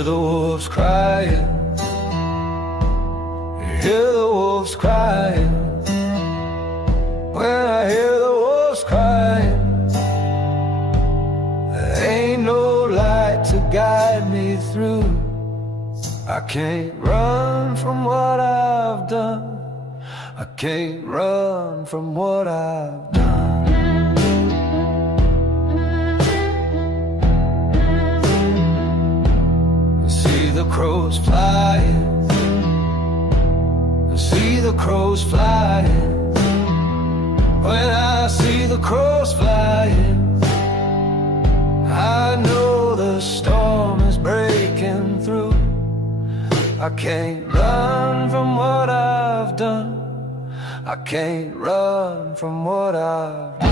hear the wolves crying, hear the wolves crying. When I hear the wolves crying, there ain't no light to guide me through. I can't run from what I've done. I can't run from what I've done. I see the crows flying, I see the crows flying. When I see the crows flying, I know the storm is breaking through. I can't run from what I've done. I can't run from what I've done.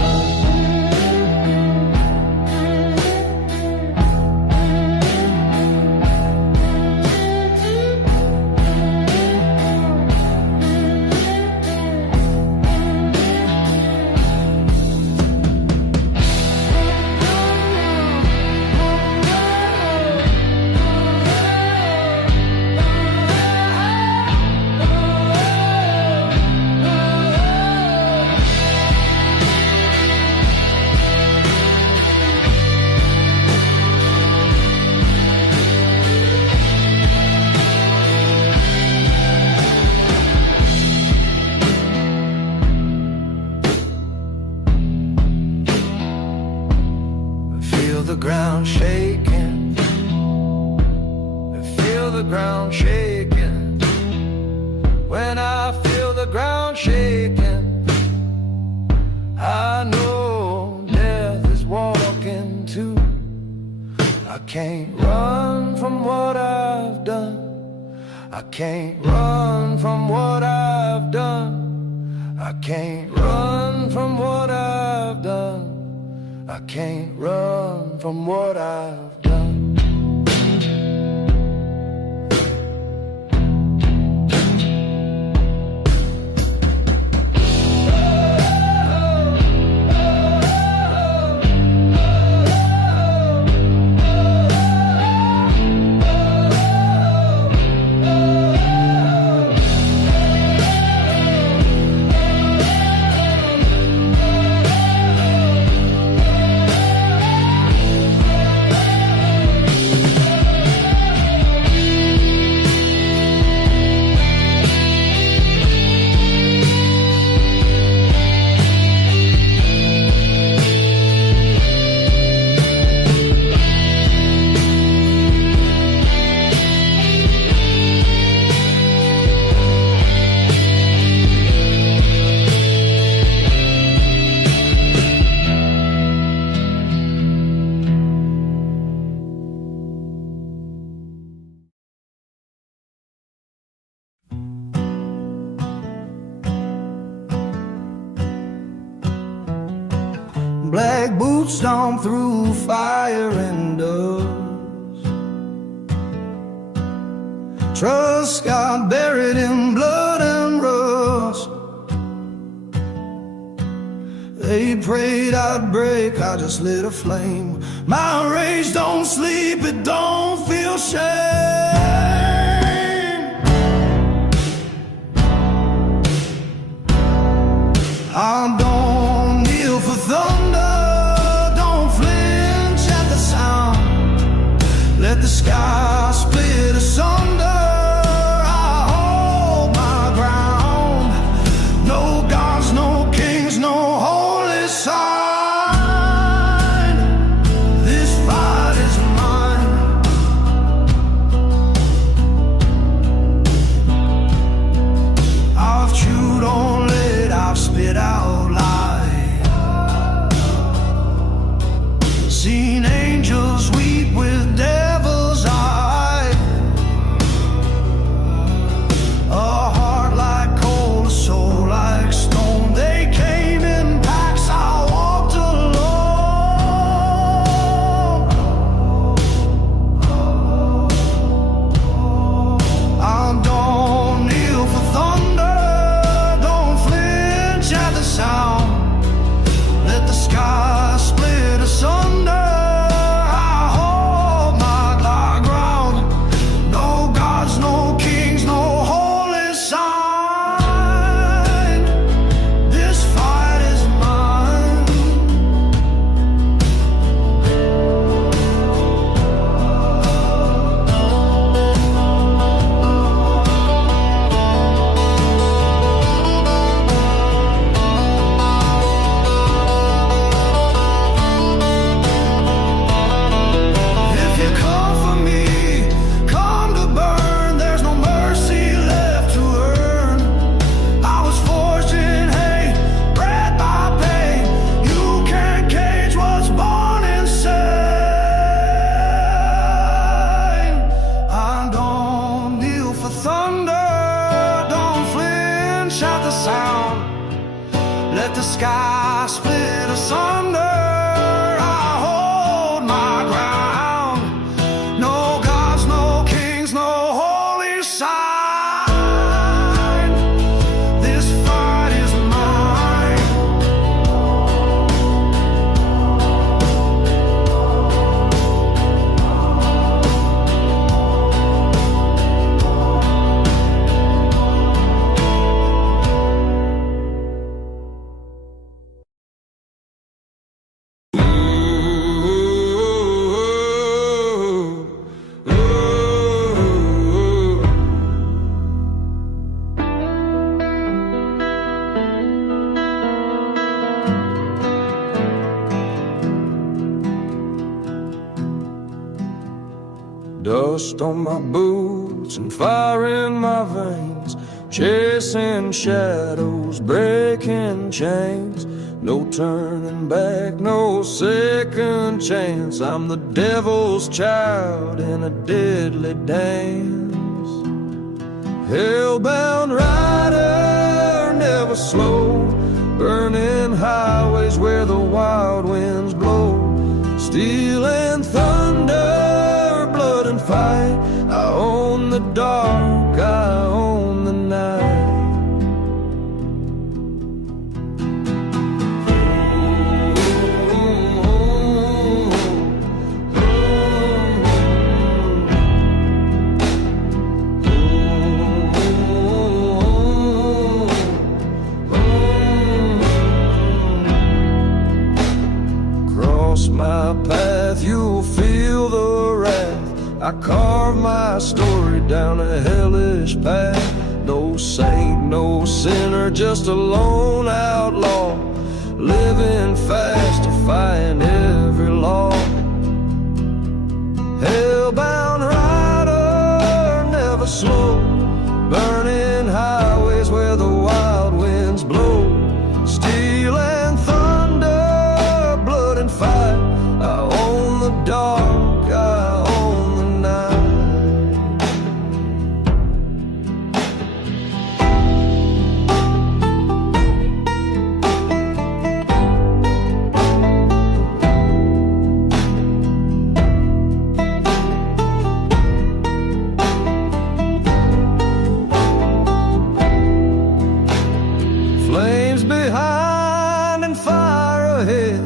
The ground shaking, I feel the ground shaking. When I feel the ground shaking, I know death is walking too. I can't run from what I've done. I can't run from what I've done. I can't run from what I've done. I can't run from what I've done. Black boots stomp through fire and dust. Trust got buried in blood and rust. They prayed I'd break, I just lit a flame. My rage don't sleep, it don't feel shame. I don't kneel for thunder, don't flinch at the sound. Let the sky split asunder, I hold my ground. No gods, no kings, no holy sign. This fight is mine. Dust on my boots and fire in my veins, chasing shadows, breaking chains. No turning back, no second chance. I'm the devil's child in a deadly dance. Hellbound rider, never slow, burning highways where the wild winds blow. Steel and thunder, blood and fight. I own the dark, I own the night. My path, you'll feel the wrath. I carve my story down a hellish path. No saint, no sinner, just a lone outlaw, living fast, defying every law. Hellbound rider, never slow, burning highways where the wild winds blow. Steel and thunder, blood and fire. I own the dark, I own the night. Flames behind and fire ahead,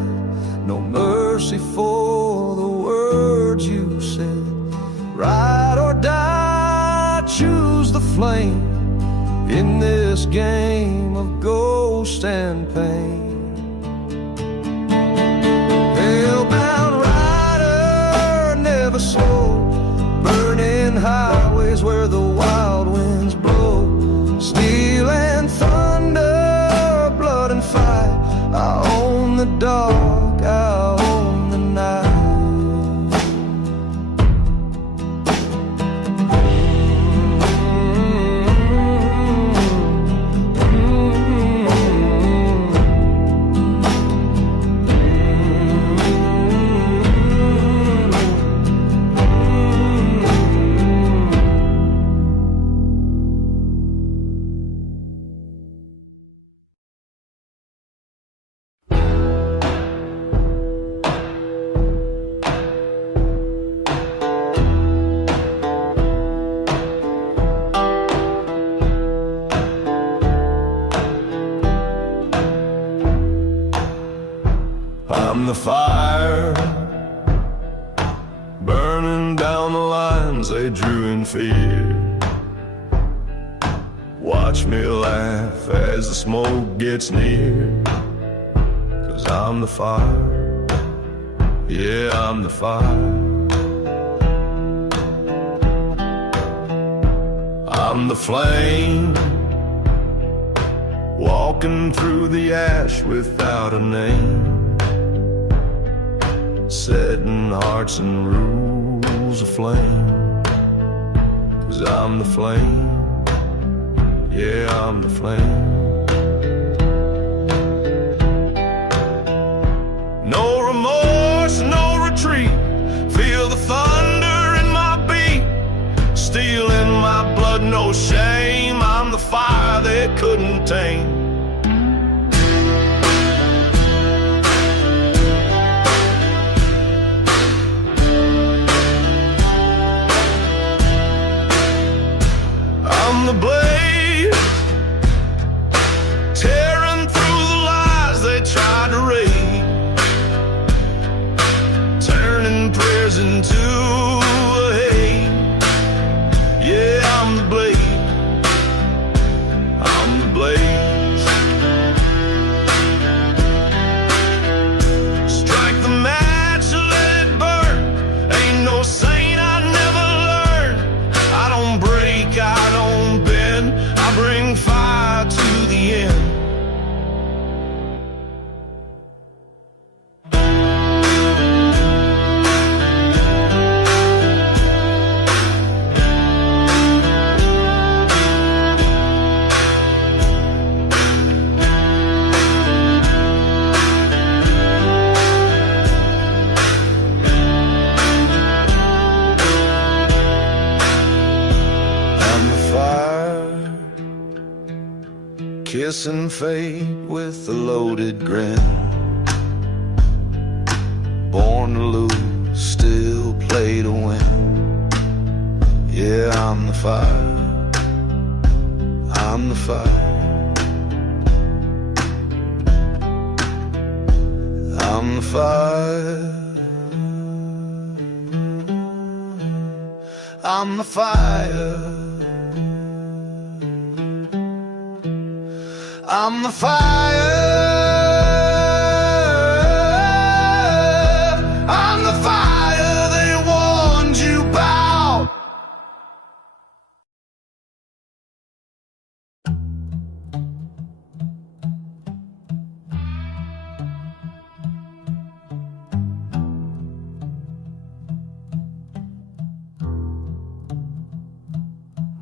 no mercy for the words you said. Ride or die, choose the flame in this game of ghost and pain. Hellbound rider, never slow, burning highways where the wild winds blow. Steel and thunder, blood and fire. I own the dark, I own the night. I'm the fire, burning down the lines they drew in fear. Watch me laugh as the smoke gets near. 'Cause I'm the fire, yeah, I'm the fire. I'm the flame, walking through the ash without a name, setting hearts and rules aflame. 'Cause I'm the flame, yeah, I'm the flame. No remorse, no retreat, feel the thunder in my beat. Steel in my blood, no shame, I'm the fire they couldn't tame. I'm the blade, tearing through the lies they tried to raise, turning prayers into a hate. Yeah, I'm the blade, I'm the blaze. Strike the match, let it burn. Ain't no saint I never learned. I don't break, I don't bend, I bring fire to the end. kissing fate with a loaded grin. Born to lose, still play to win. Yeah, I'm the fire, I'm the fire, I'm the fire, I'm the fire, I'm the fire, I'm the fire they warned you about.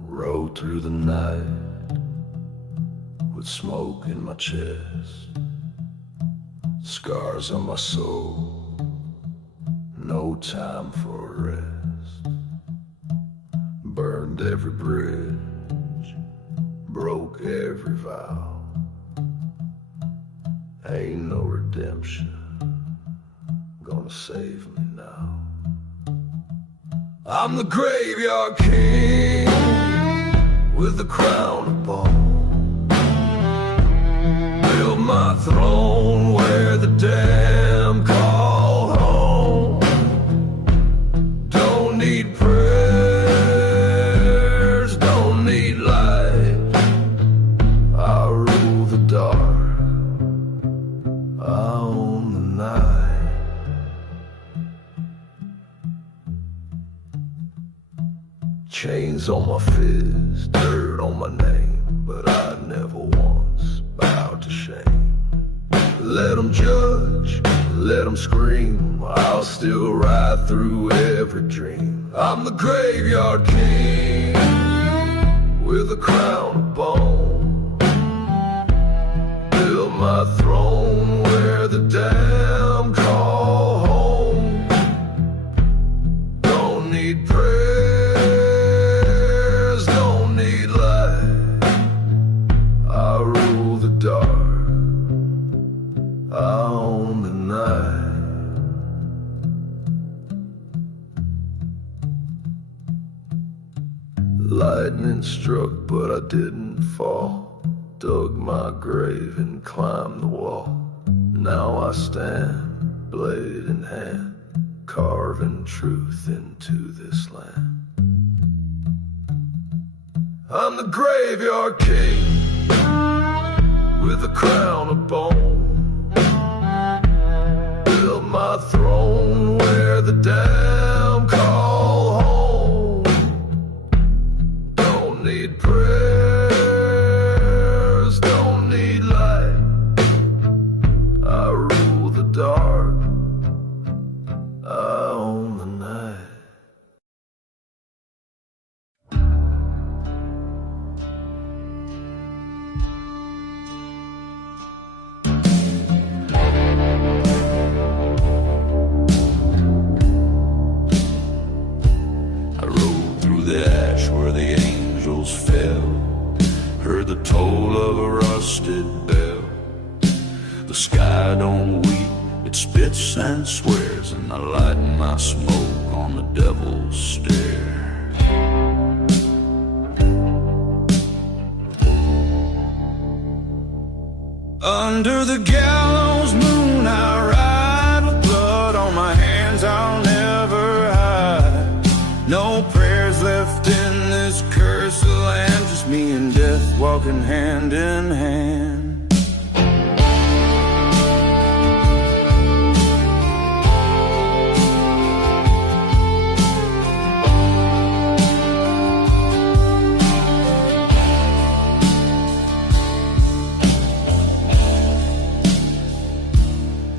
Rode through the night with smoke in my chest, scars on my soul, no time for rest. Burned every bridge, broke every vow. Ain't no redemption gonna save me now. I'm the graveyard king with the crown of bone. Build my throne where the damned call home. Don't need prayers, don't need light. I rule the dark, I own the night. Chains on my fist, dirt on my name, but I never once bowed to shame. Let them judge, let them scream, I'll still ride through every dream. I'm the graveyard king with a crown of bone. Build my throne where the damned call home. Don't need prayers, don't need light. I rule the dark, I own the night. Lightning struck, but I didn't fall. Dug my grave and climbed the wall. Now I stand, blade in hand, carving truth into this land. I'm the graveyard king with a crown of bone. Build my throne where the damned call home. Don't need prayers, don't need light. I rule the dark, I own the night. Heard the toll of a rusted bell. The sky don't weep, it spits and swears, and I light my smoke on the devil's stair. Under the gallows moon I ride, with blood on my hands I'll never hide. No prayers left in this cursed land, just me and death walking hand in hand.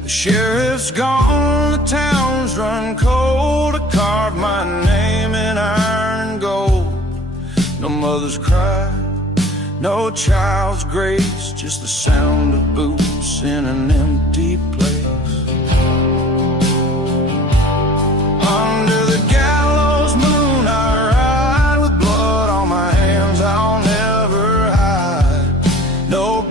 The sheriff's gone, the town's run cold. I carved my name in iron and gold. No mother's cry, no child's grace, just the sound of boots in an empty place. Under the gallows moon I ride, with blood on my hands I'll never hide. No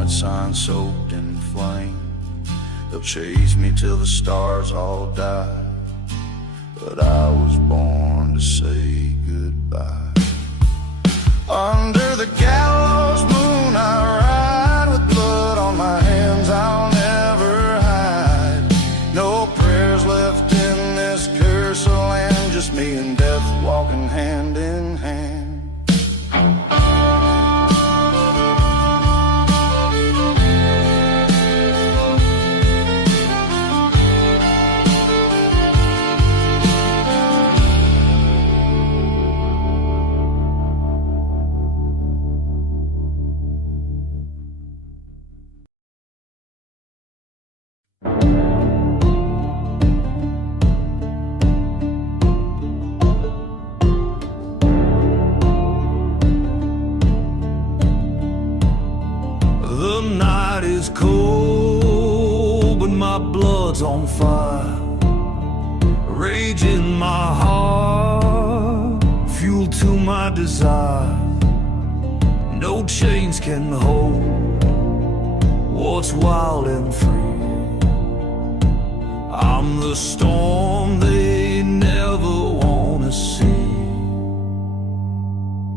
wanted sign soaked in flame. They'll chase me till the stars all die, but I was born to say goodbye. Under the gallows moon I ride, with blood on my hands I'll never hide. No prayers left in this cursed land, just me and death walking hand in hand. The night is cold, but my blood's on fire. Rage in my heart, fuel to my desire. No chains can hold what's wild and free. I'm the storm they never wanna see.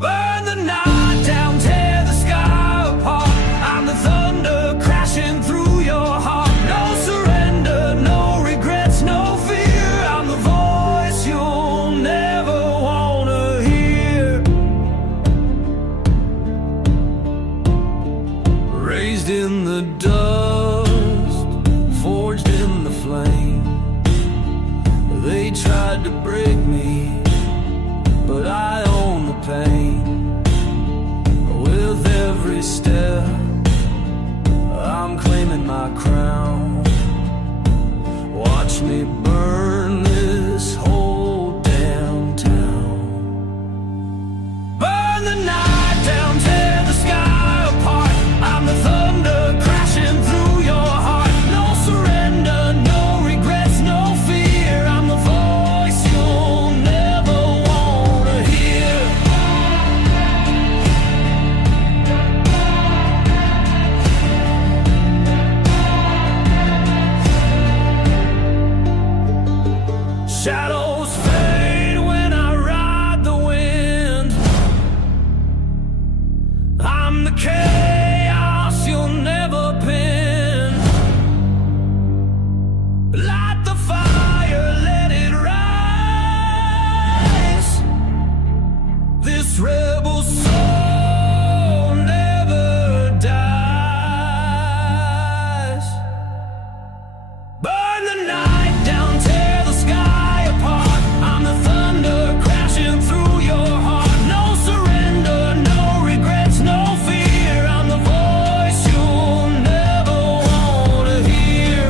Burn the night down, tear the sky apart. I'm the thunder crashing through your heart. No surrender, no regrets, no fear. I'm the voice you'll never wanna hear. Raised in the dust, forged in the flame. They tried to break me, but I own the pain. With every step I'm claiming my crown. Watch me burn this whole damn town. Burn the night down, tear the sky apart. I'm the thunder crashing through your heart. No surrender, no regrets, no fear. I'm the voice you'll never wanna hear. Shadows fade when I ride the wind. I'm the chaos you'll never pin. Light the fire, let it rise. This rebel soul never dies. Burn the night down, tear the sky apart. I'm the thunder crashing through your heart. No surrender, no regrets, no fear. I'm the voice you'll never wanna hear.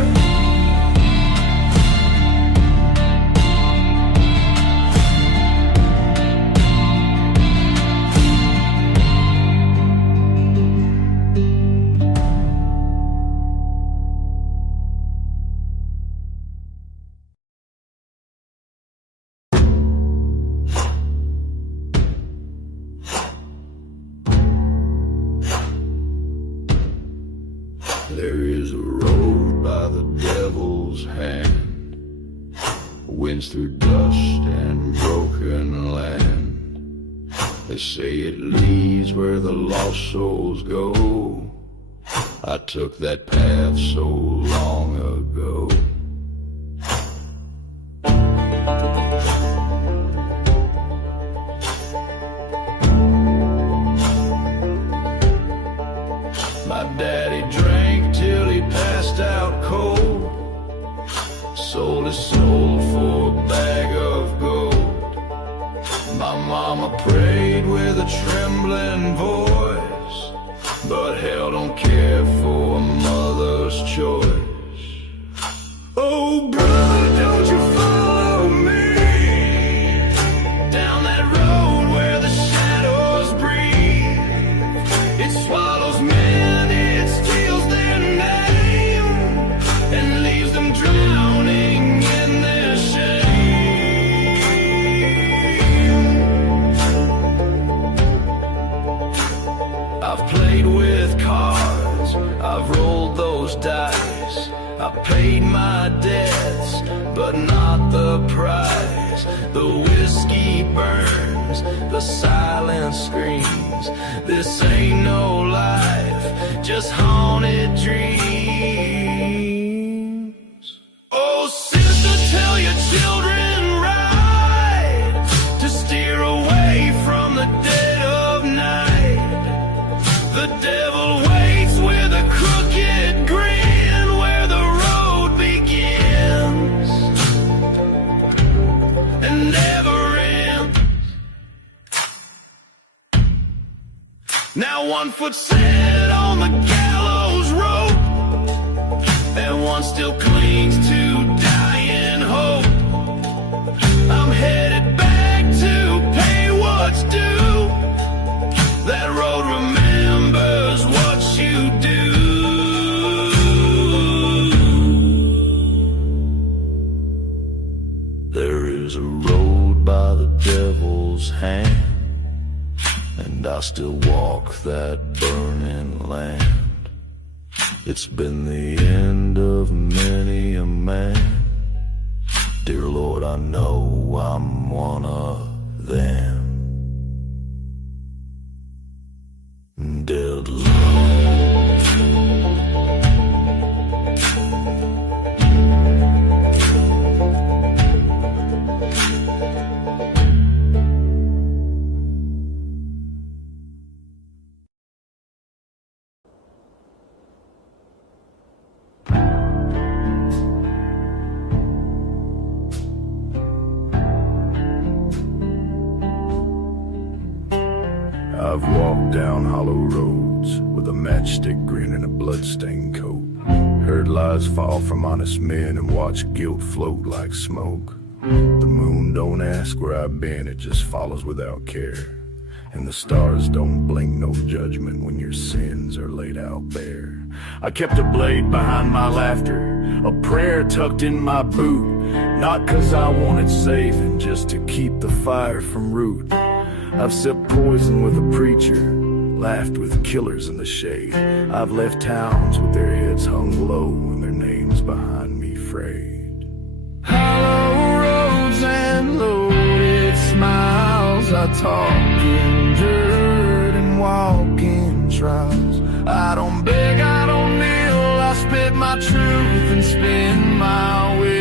There is a road by the devil's hand, winds through dust and broken land. They say it leads where the lost souls go. I took that path so long ago. My daddy drank till he passed out cold, sold his soul for a bag of gold. My mama prayed with a trembling voice, but hell don't care for a mother's choice. Oh brother, don't you follow me down that road where the shadows breathe. It swallows men, it steals their name, and leaves them drowning in their shame. I've played with cards I've rolled those dice, I paid my debts, but not the price. The whiskey burns, the silence screams. This ain't no life, just haunted dreams. Oh, sister, tell your children right to steer away from the dead of night. The devil waits with a crooked grin where the road begins and never ends. Now one foot set on the gallows rope, and one still clings to dying hope. I'm headed back to pay what's due. That road remembers what you do. There is a road by the devil's hand, and I still walk that burning land. It's been the end of many a man. Dear Lord, I know I'm one of them. Dead I've walked down hollow roads with a matchstick grin and a bloodstained coat. Heard lies fall from honest men and watched guilt float like smoke. The moon don't ask where I've been, it just follows without care. And the stars don't blink no judgment when your sins are laid out bare. I kept a blade behind my laughter, a prayer tucked in my boot. Not 'cause I wanted saving, just to keep the fire from root. I've sipped poison with a preacher, laughed with killers in the shade. I've left towns with their heads hung low and their names behind me frayed. Hollow roads and loaded smiles, I talk in dirt and walk in trials. I don't beg, I don't kneel, I spit my truth and spin my wheel.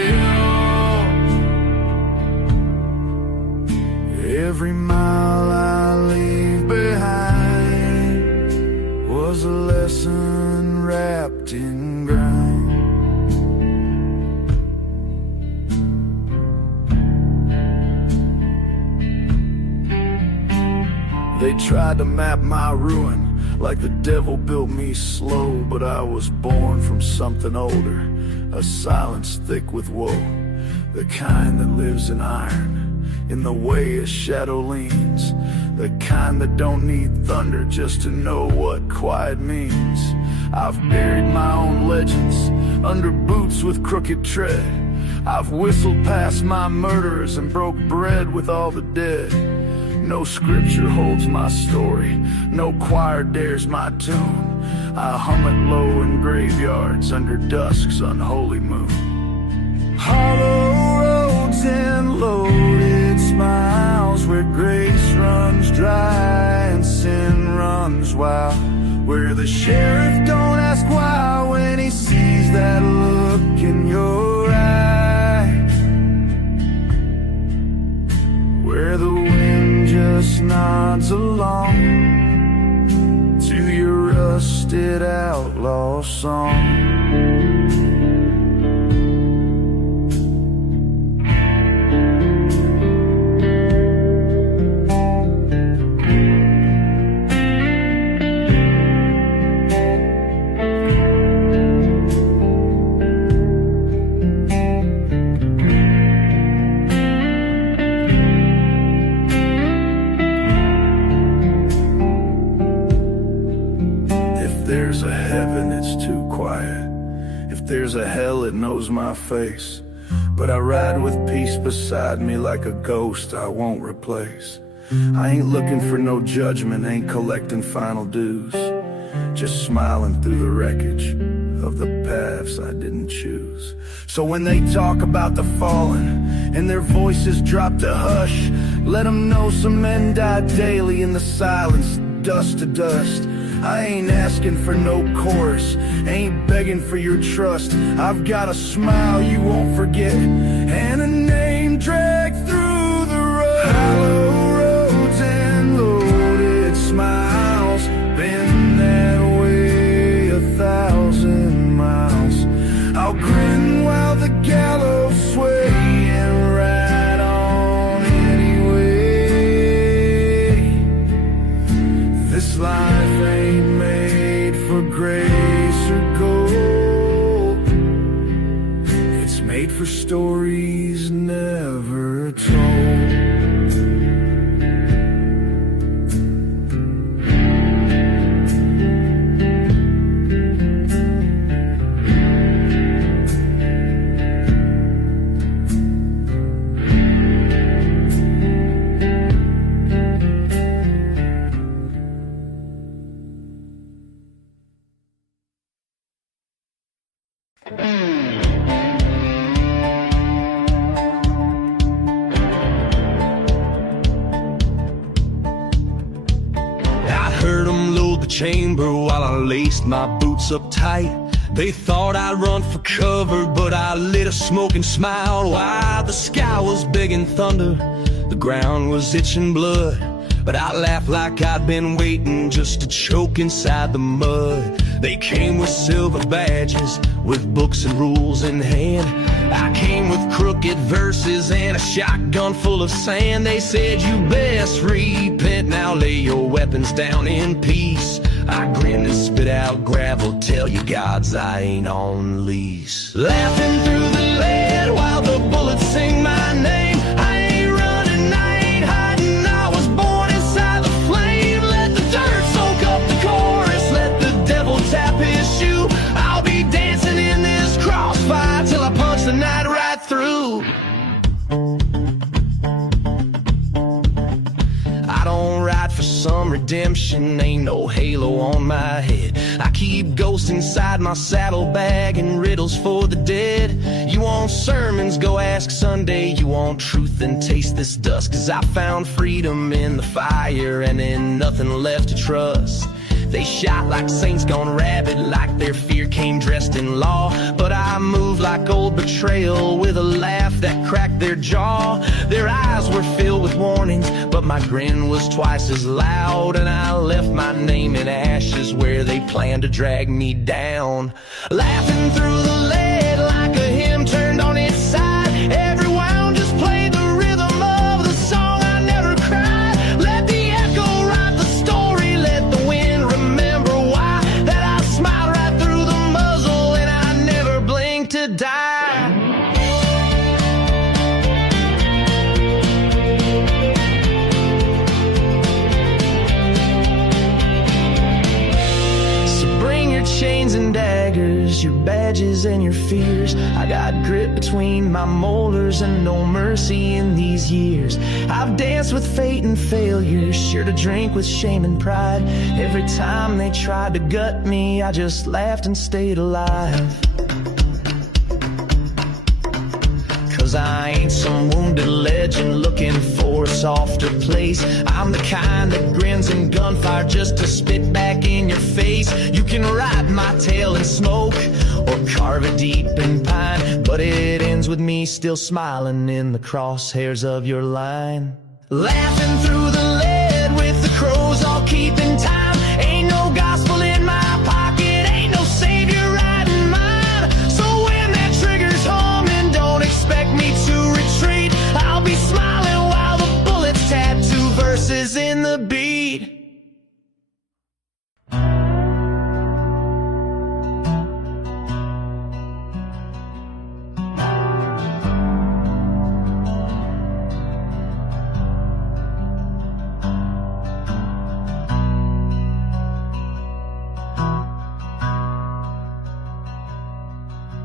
Every mile I leave behind was a lesson wrapped in grind. They tried to map my ruin like the devil built me slow, but I was born from something older, a silence thick with woe, the kind that lives in iron, in the way a shadow leans, the kind that don't need thunder just to know what quiet means. I've buried my own legends under boots with crooked tread. I've whistled past my murderers and broke bread with all the dead. No scripture holds my story, no choir dares my tune. I hum it low in graveyards under dusk's unholy moon. Hollow roads and loaded smiles, where grace runs dry and sin runs wild, where the sheriff don't ask why when he sees that look in your eye, where the wind just nods along to your rusted outlaw song. There's a heaven, it's too quiet. If there's a hell, it knows my face. But I ride with peace beside me like a ghost I won't replace. I ain't looking for no judgment, ain't collecting final dues. just smiling through the wreckage of the paths I didn't choose. So when they talk about the fallen and their voices drop to hush, let them know some men die daily in the silence, dust to dust. I ain't asking for no chorus, ain't begging for your trust. I've got a smile you won't forget and a name dragged through the rust. Hollow roads and loaded smiles, been that way 1,000 miles. I'll grin while the gallows sway and ride on anyway. This life ain't made for grace or gold, it's made for stories never told. Chamber while I laced my boots up tight. They thought I'd run for cover, but I lit a smoke and smiled while the sky was begging thunder, the ground was itching blood. But I laughed like I'd been waiting just to choke inside the mud. They came with silver badges, with books and rules in hand. I came with crooked verses and a shotgun full of sand. They said, you best repent, now lay your weapons down in peace. I grinned and spit out gravel, tell you gods I ain't on lease. Laughing through the lead while the bullets sing my name. I ain't running, I ain't hiding, I was born inside the flame. Let the dirt soak up the chorus, let the devil tap his shoe. I'll be dancing in this crossfire till I punch the night right through. I don't ride for some redemption, ain't no halo on my head. I keep ghosts inside my saddlebag and riddles for the dead. You want sermons, go ask Sunday. You want truth, then taste this dust. Cause I found freedom in the fire and in nothing left to trust. They shot like saints gone rabid, like their fear came dressed in law. But I moved like old betrayal with a laugh that cracked their jaw. Their eyes were filled with warnings, but my grin was twice as loud. And I left my name in ashes where they planned to drag me down. Laughing through the lead like a hymn turned on its side. Every wound just played the rhythm of the song. I never cried. Let the echo write the story, let the wind remember why. That I smiled right through the muzzle and I never blinked to die. Chains and daggers, your badges and your fears. I got grit between my molars and no mercy in these years. I've danced with fate and failure, sure to drink with shame and pride. Every time they tried to gut me, I just laughed and stayed alive. Cause I ain't some wounded legend looking for a softer place. I'm the kind that grins in gunfire just to spit back in your face. You can ride my tail in smoke or carve it deep in pine, but it ends with me still smiling in the crosshairs of your line. Laughing through the lead with the crows all keeping time. Ain't no gospel in my pocket, ain't no savior riding mine. So when that trigger's humming, don't expect me to retreat. I'll be smiling while the bullets tattoo verses in the beat.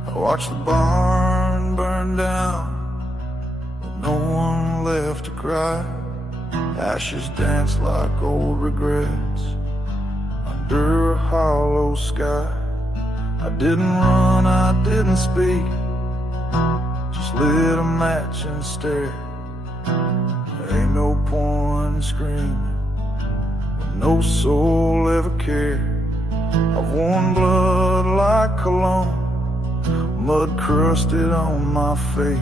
I watched the barn burn down with no one left to cry. Ashes dance like old regrets under a hollow sky. I didn't run, I didn't speak, just lit a match and stared. There ain't no point in screaming when no soul ever cared. I've worn blood like cologne, mud crusted on my feet.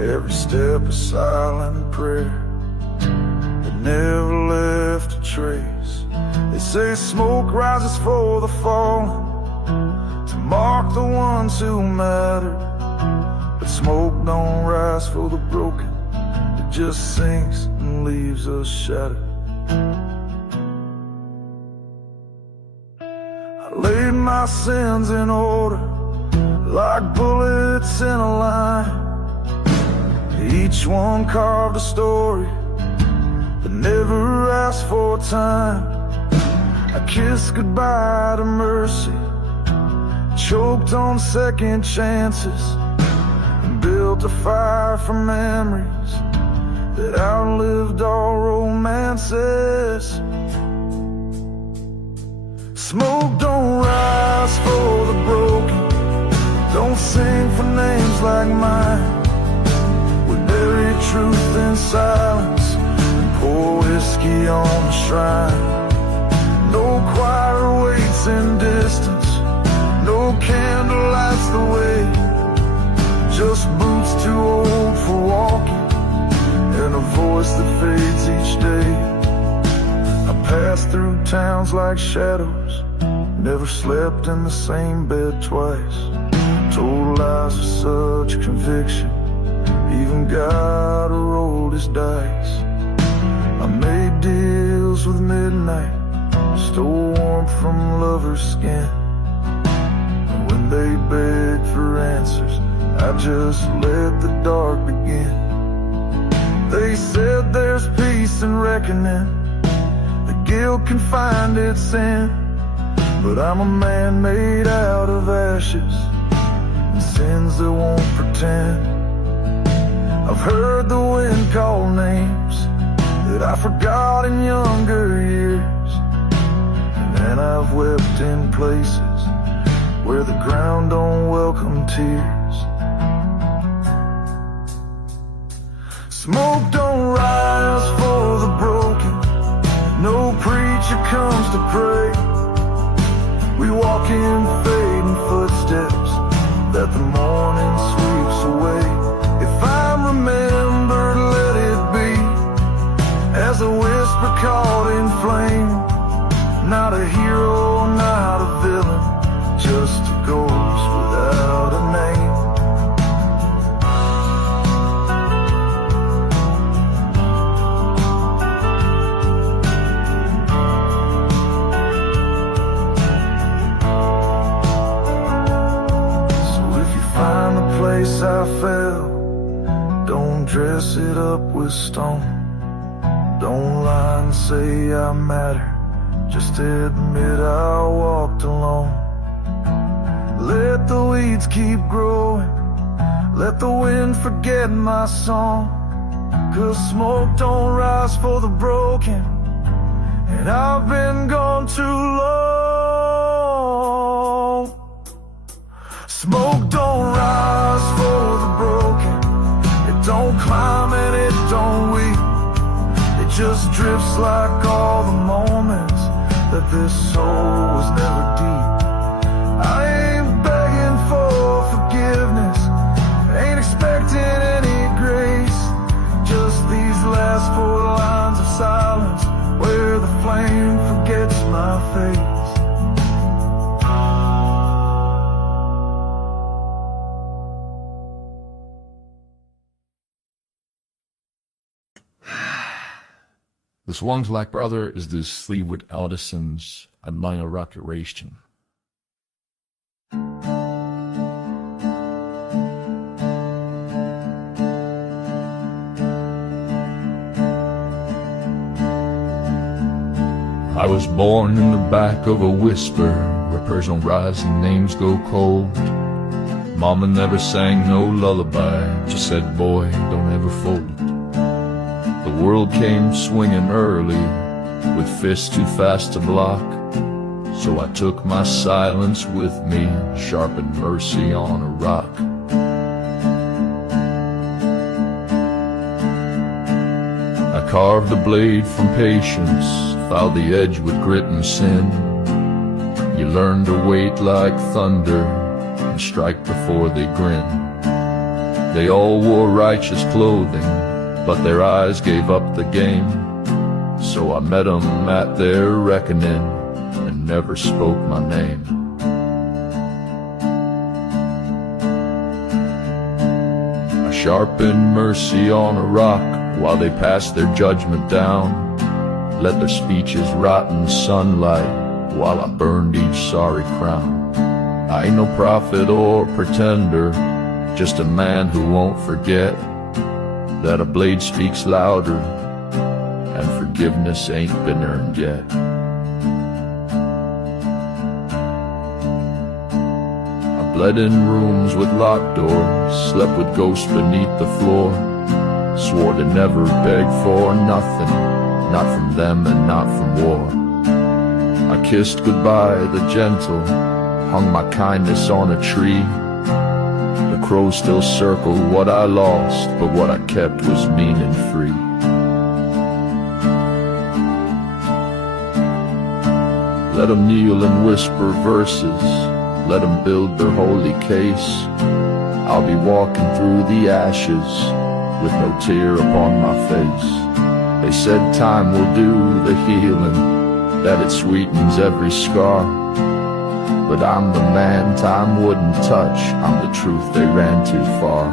Every step a silent prayer that never left a trace. They say smoke rises for the fallen to mark the ones who mattered, but smoke don't rise for the broken. It just sinks and leaves us shattered. I laid my sins in order like bullets in a line. Each one carved a story that never asked for time. I kissed goodbye to mercy, choked on second chances, and built a fire for memories that outlived all romances. Smoke don't rise for the broken, don't sing for names like mine. We bury truth in silence and pour whiskey on the shrine. No choir waits in distance, no candle lights the way, just boots too old for walking and a voice that fades each day. I passed through towns like shadows, never slept in the same bed twice, told lies with such conviction, even God rolled his dice. I made deals with midnight, stole warmth from lovers' skin, and when they begged for answers, I just let the dark begin. They said there's peace in reckoning, that guilt can find its end, but I'm a man made out of ashes and sins that won't pretend. I've heard the wind call names that I forgot in younger years, and then I've wept in places where the ground don't welcome tears. Smoke don't rise for the broken, no preacher comes to pray. We walk in fading footsteps that the morning sweeps away. If I'm remembered, let it be as a whisper caught in flame. Not a hero, not a villain, just a ghost without a name. So if you find the place I fell, don't dress it up with stone. Don't lie and say I matter, just admit I walked alone. Let the weeds keep growing, let the wind forget my song, 'cause smoke don't rise for the broken, and I've been gone too long. Smoke don't rise for the broken, it don't climb and it don't weep, it just drifts like all the moments that this soul was never deep. I ain't begging for forgiveness, ain't expecting any grace, just these last 4 lines of silence where the flame forgets my face. The song's like brother is the sleeve with Alderson's Minor Restoration. I was born in the back of a whisper where prayers don't rise and names go cold. Mama never sang no lullaby, just said, boy, don't ever fold. The world came swinging early with fists too fast to block. So I took my silence with me, sharpened mercy on a rock. I carved the blade from patience, filed the edge with grit and sin. You learn to wait like thunder and strike before they grin. They all wore righteous clothing, but their eyes gave up the game. So I met 'em at their reckoning and never spoke my name. I sharpened mercy on a rock while they passed their judgment down. Let their speeches rot in sunlight while I burned each sorry crown. I ain't no prophet or pretender, just a man who won't forget that a blade speaks louder and forgiveness ain't been earned yet. I bled in rooms with locked doors, slept with ghosts beneath the floor, swore to never beg for nothing, not from them and not from war. I kissed goodbye the gentle, hung my kindness on a tree. The crows still circled what I lost, but what I kept was mean and free. Let 'em kneel and whisper verses, let 'em build their holy case. I'll be walking through the ashes with no tear upon my face. They said time will do the healing, that it sweetens every scar. But I'm the man time wouldn't touch, I'm the truth they ran too far.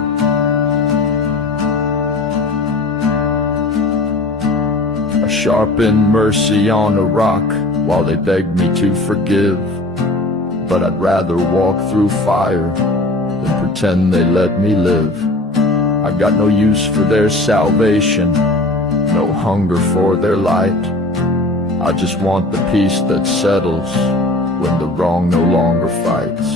I sharpened mercy on a rock while they begged me to forgive. But I'd rather walk through fire than pretend they let me live. I got no use for their salvation, no hunger for their light. I just want the peace that settles when the wrong no longer fights.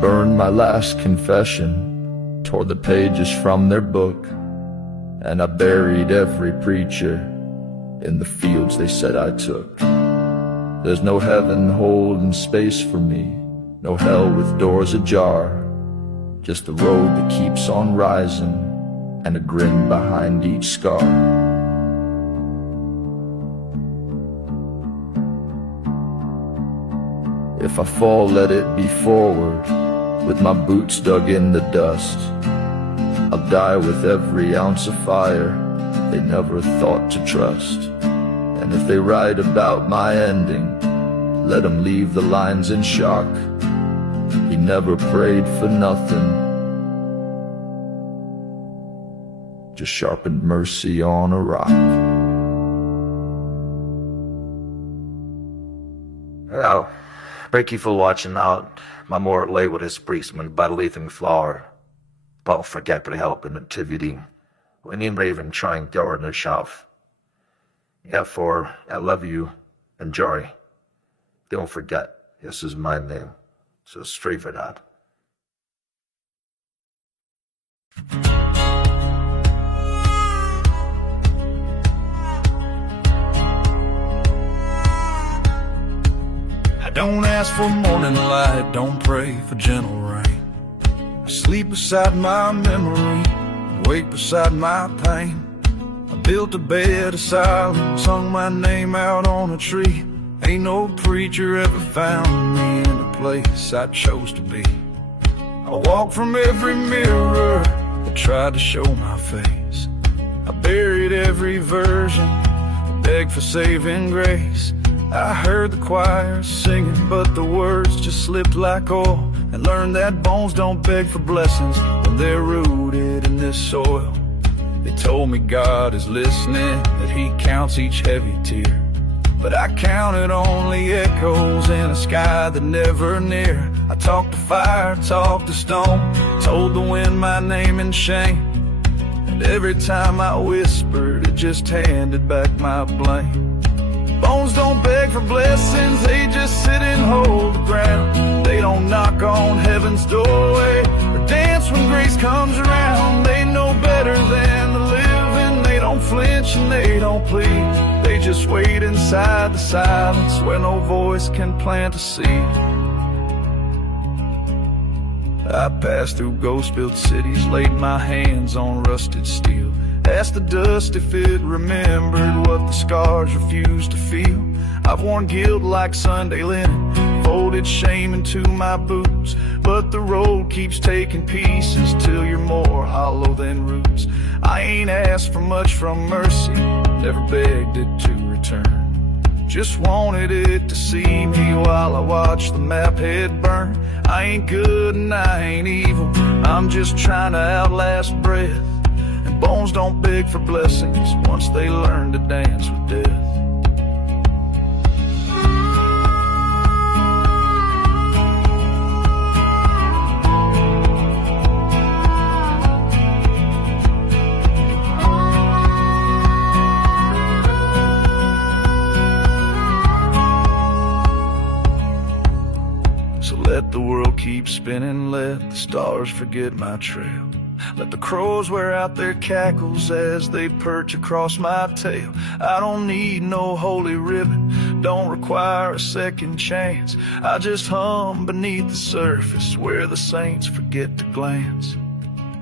Burned my last confession, tore the pages from their book, and I buried every preacher in the fields they said I took. There's no heaven holding space for me, no hell with doors ajar, just the road that keeps on rising and a grin behind each scar. If I fall, let it be forward, with my boots dug in the dust. I'll die with every ounce of fire they never thought to trust. And if they write about my ending, let them leave the lines in shock. He never prayed for nothing, just sharpened mercy on a rock. Well, thank you for watching out. My more lay with his priest, my battle flower. Don't forget to help in activity. When you raven trying during the shelf. Therefore, I love you. Enjoy. Don't forget, this is my name. So straight for that. I don't ask for morning light, don't pray for gentle rain. I sleep beside my memory, wake beside my pain. I built a bed of silence, hung my name out on a tree. Ain't no preacher ever found me in a place I chose to be. I walk from every mirror that tried to show my face. I buried every version that begged for saving grace. I heard the choir singing, but the words just slipped like oil, and learned that bones don't beg for blessings when they're rooted in this soil. They told me God is listening, that He counts each heavy tear, but I counted only echoes in a sky that never near. I talked to fire, talked to stone, told the wind my name in shame. And every time I whispered, it just handed back my blame. Bones don't beg for blessings, they just sit and hold the ground. They don't knock on heaven's doorway or dance when grace comes around. They know better than the living, they don't flinch and they don't plead. They just wait inside the silence where no voice can plant a seed. I passed through ghost-built cities, laid my hands on rusted steel, asked the dust if it remembered what the scars refused to feel. I've worn guilt like Sunday linen, folded shame into my boots, but the road keeps taking pieces till you're more hollow than roots. I ain't asked for much from mercy, never begged it to return. Just wanted it to see me while I watch the map head burn. I ain't good and I ain't evil, I'm just trying to outlast breath. And bones don't beg for blessings once they learn to dance with death. Let the world keep spinning, let the stars forget my trail. Let the crows wear out their cackles as they perch across my tail. I don't need no holy ribbon, don't require a second chance. I just hum beneath the surface where the saints forget to glance.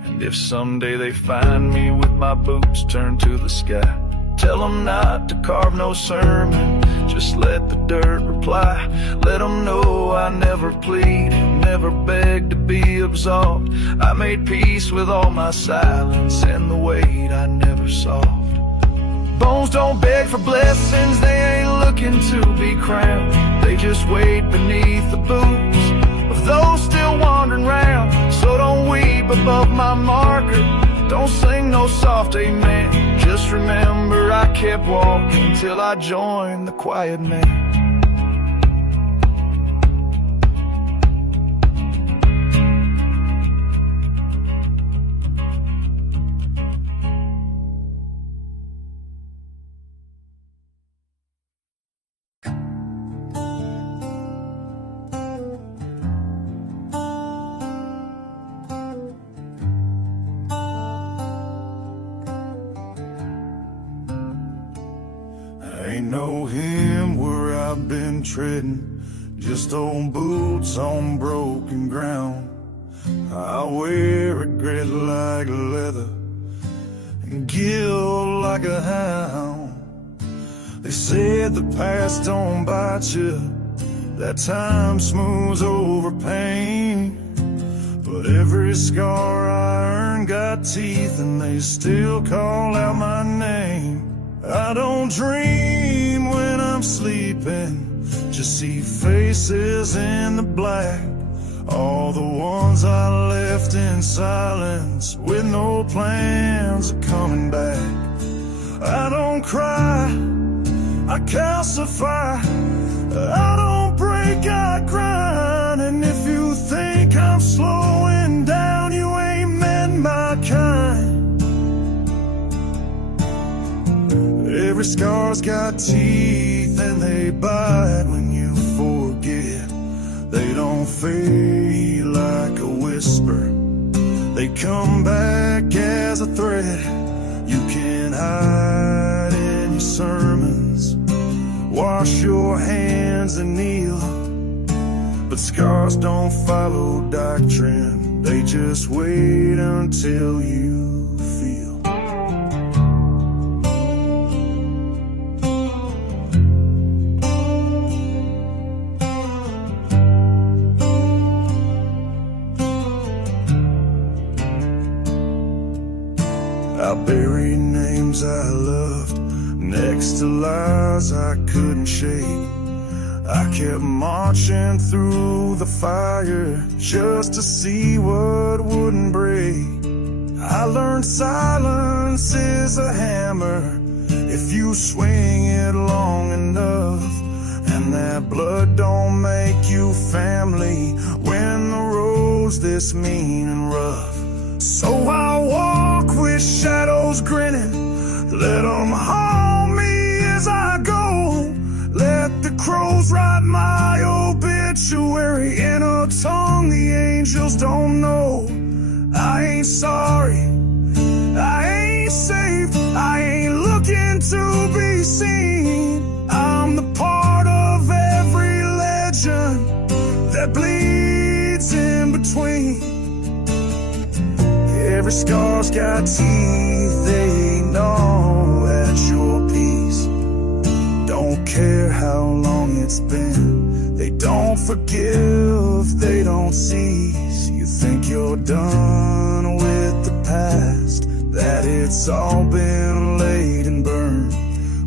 And if someday they find me with my boots turned to the sky, tell them not to carve no sermon, just let the dirt reply. Let them know I never pleaded, never begged to be absolved. I made peace with all my silence and the weight I never solved. Bones don't beg for blessings, they ain't looking to be crowned. They just wait beneath the boots of those still wandering round. So don't weep above my marker, don't sing no soft amen. Just remember I kept walking till I joined the quiet man. Ain't no hymn where I've been treading, just old boots on broken ground. I wear regret like leather and guilt like a hound. They said the past don't bite you, that time smooths over pain. But every scar I earned got teeth and they still call out my name. I don't dream when I'm sleeping, just see faces in the black. All the ones I left in silence with no plans of coming back. I don't cry, I calcify, I don't break, I grind. And if you think I'm slowing down, you ain't met my kind. Every scar's got teeth and they bite when you forget. They don't fade like a whisper, they come back as a threat. You can hide in your sermons, wash your hands and kneel. But scars don't follow doctrine, they just wait until you feel. I buried names I loved next to lies I couldn't shake. I kept marching through the fire just to see what wouldn't break. I learned silence is a hammer if you swing it long enough. family when the road's this mean and rough. So I walk with shadows grinning, let them haunt me as I go. Let the crows write my obituary in a tongue the angels don't know. I ain't sorry, I ain't saved, I ain't looking to be seen. I'm the part of every legend that bleeds in between. Every scar's got teeth, they know at your peace. Don't care how long it's been, they don't forgive, they don't cease. You think you're done with the past, that it's all been laid and burned,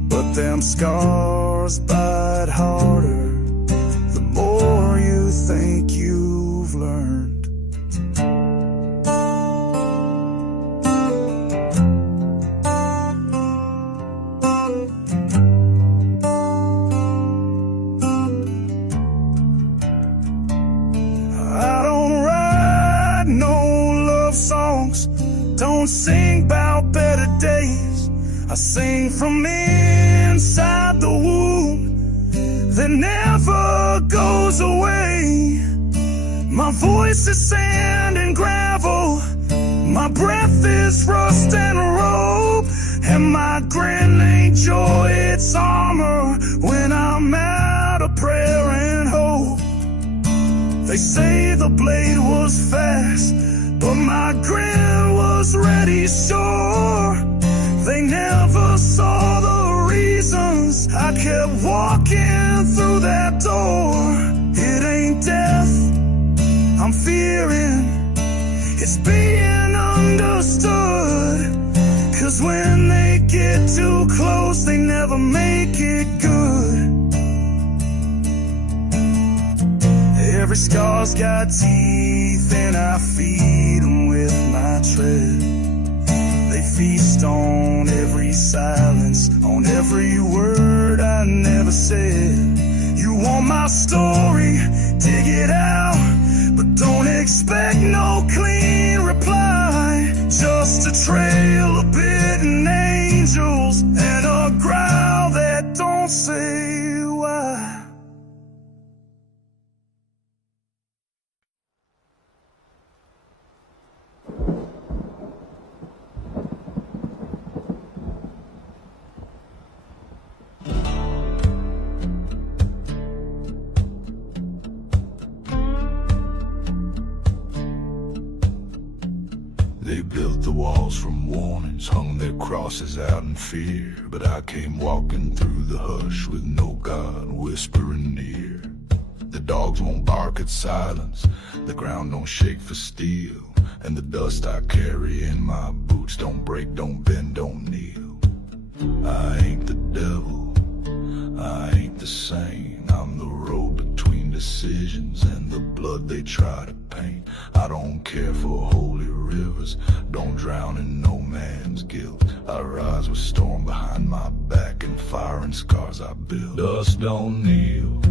but them scars bite harder the more you think you've learned. Don't sing about better days, I sing from inside the womb that never goes away. My voice is sand and gravel, my breath is rust and rope, and my grin ain't joy, it's armor when I'm out of prayer and hope. They say the blade was fast, but my grin was ready, sure. They never saw the reasons I kept walking through that door. It ain't death I'm fearing, it's being understood. Cause when they get too close, they never make it good. Every scar's got teeth and I feed them with my tread. They feast on every silence, on every word I never said. You want my story, dig it out, but don't expect no clean reply. Just a trail of bitten angels and a growl that don't say why. They built the walls from warnings, hung their crosses out in fear. But I came walking through the hush with no God whispering near. The dogs won't bark at silence, the ground don't shake for steel, and the dust I carry in my boots don't break, don't bend, don't kneel. I ain't the devil, I ain't the saint, I'm the road between decisions and the blood they try to paint. I don't care for holy rivers, don't drown in no man's guilt. I rise with storm behind my back and fire and scars I build. Dust don't kneel,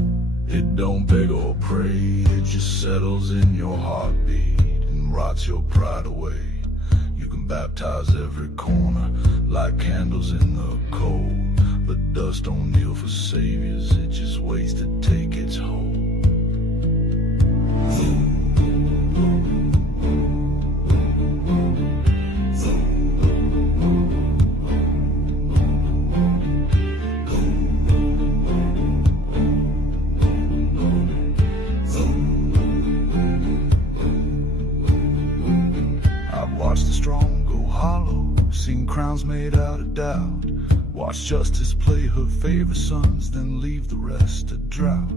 it don't beg or pray, it just settles in your heartbeat and rots your pride away. You can baptize every corner, light candles in the cold, but dust don't kneel for saviors, it just waits to take its hold. Seen crowns made out of doubt, watch justice play her favorite sons, then leave the rest to drought.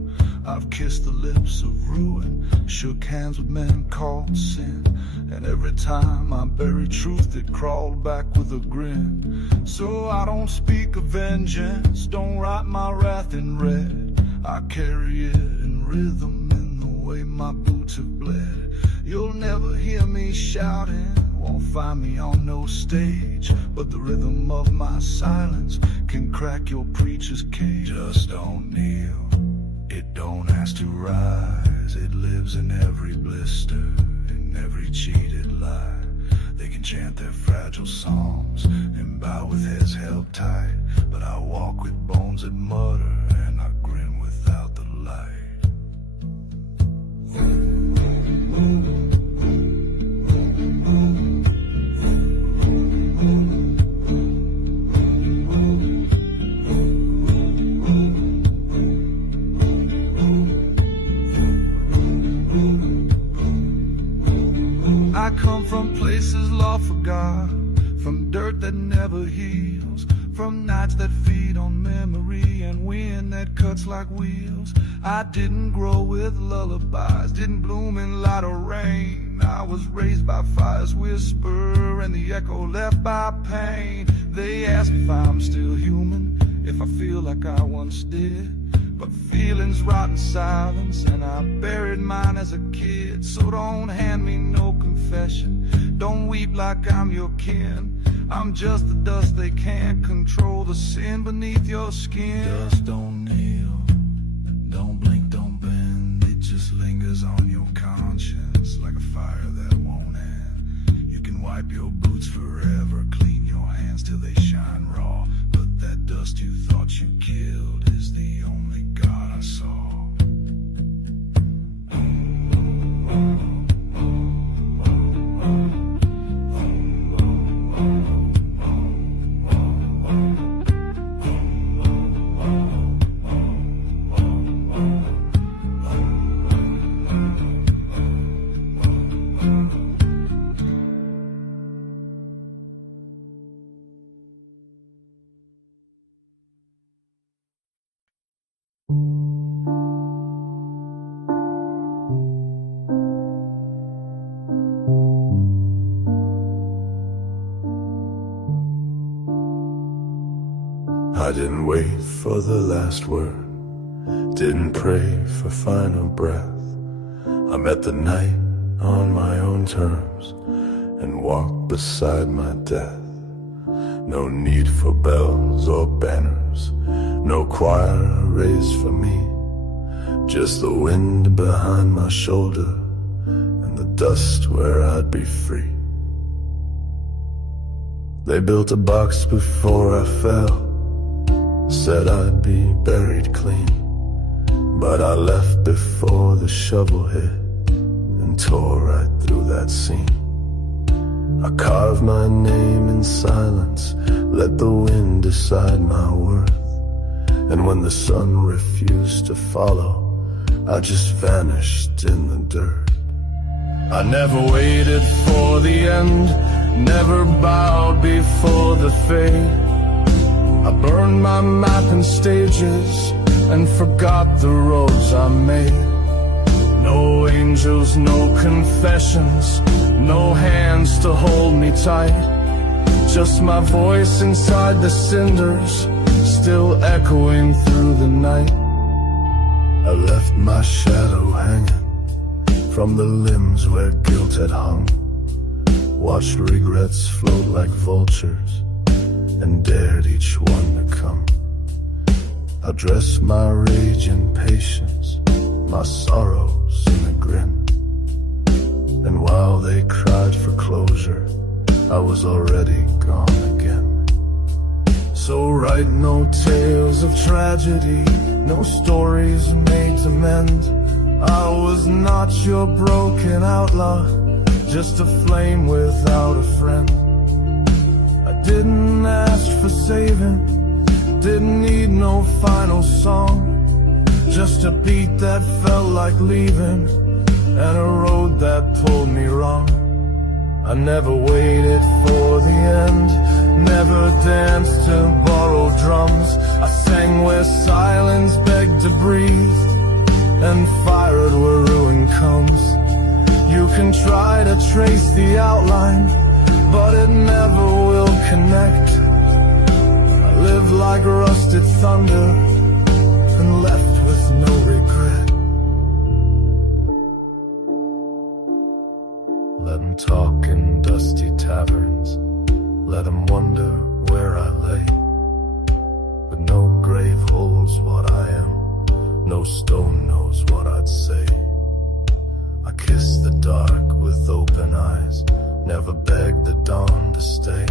I've kissed the lips of ruin, shook hands with men called sin, and every time I buried truth it crawled back with a grin. So I don't speak of vengeance, don't write my wrath in red, I carry it in rhythm in the way my boots have bled. You'll never hear me shouting, won't find me on no stage, but the rhythm of my silence can crack your preacher's cage. Just don't kneel, it don't ask to rise, lives in every blister, in every cheated lie. They can chant their fragile psalms and bow with heads held tight, but I walk with bones that mutter, and I grin without the light. I come from places long forgot, from dirt that never heals, from nights that feed on memory and wind that cuts like wheels. I didn't grow with lullabies, didn't bloom in light or rain. I was raised by fire's whisper and the echo left by pain. They ask if I'm still human, if I feel like I once did, but feelings rot in silence, and I buried mine as a kid. So don't hand me no confession, don't weep like I'm your kin. I'm just the dust, they can't control the sin beneath your skin. Dust don't kneel, don't blink, don't bend, it just lingers on your conscience like a fire that won't end. You can wipe your boots forever, clean your hands till they shine raw, but that dust you thought you killed is the only God I saw. I didn't wait for the last word, didn't pray for final breath. I met the night on my own terms and walked beside my death. No need for bells or banners, no choir raised for me, just the wind behind my shoulder and the dust where I'd be free. They built a box before I fell, said I'd be buried clean, but I left before the shovel hit and tore right through that scene. I carved my name in silence, let the wind decide my worth, and when the sun refused to follow, I just vanished in the dirt. I never waited for the end, never bowed before the fate. I burned my map in stages and forgot the roads I made. No angels, no confessions, no hands to hold me tight, just my voice inside the cinders, still echoing through the night. I left my shadow hanging from the limbs where guilt had hung, watched regrets float like vultures and dared each one to come. I dressed my rage in patience, my sorrows in a grin, and while they cried for closure, I was already gone again. So write no tales of tragedy, no stories made to mend. I was not your broken outlaw, just a flame without a friend. Didn't ask for saving, didn't need no final song, just a beat that felt like leaving, and a road that pulled me wrong. I never waited for the end, never danced to borrowed drums. I sang where silence begged to breathe, and fired where ruin comes. You can try to trace the outline, but it never will connect. I lived like rusted thunder and left with no regret. Let 'em talk in dusty taverns, let 'em wonder where I lay, but no grave holds what I am, no stone knows what I'd say. the dark with open eyes, never begged the dawn to stay.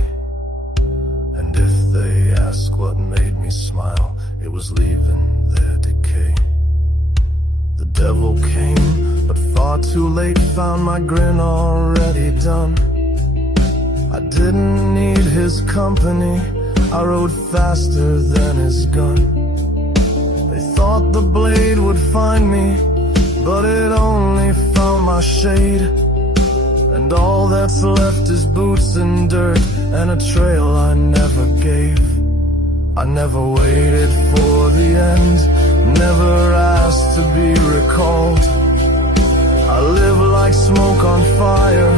And if they ask what made me smile, it was leaving their decay. The devil came, but far too late, found my grin already done. I didn't need his company, I rode faster than his gun. They thought the blade would find me, but it only found my shade. And all that's left is boots and dirt, and a trail I never gave. I never waited for the end, never asked to be recalled. I lived like smoke on fire,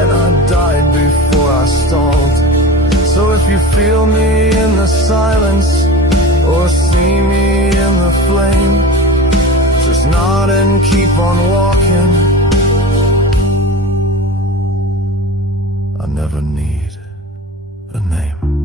and I died before I stalled. So if you feel me in the silence, or see me in the flame, just nod and keep on walking. I never need a name.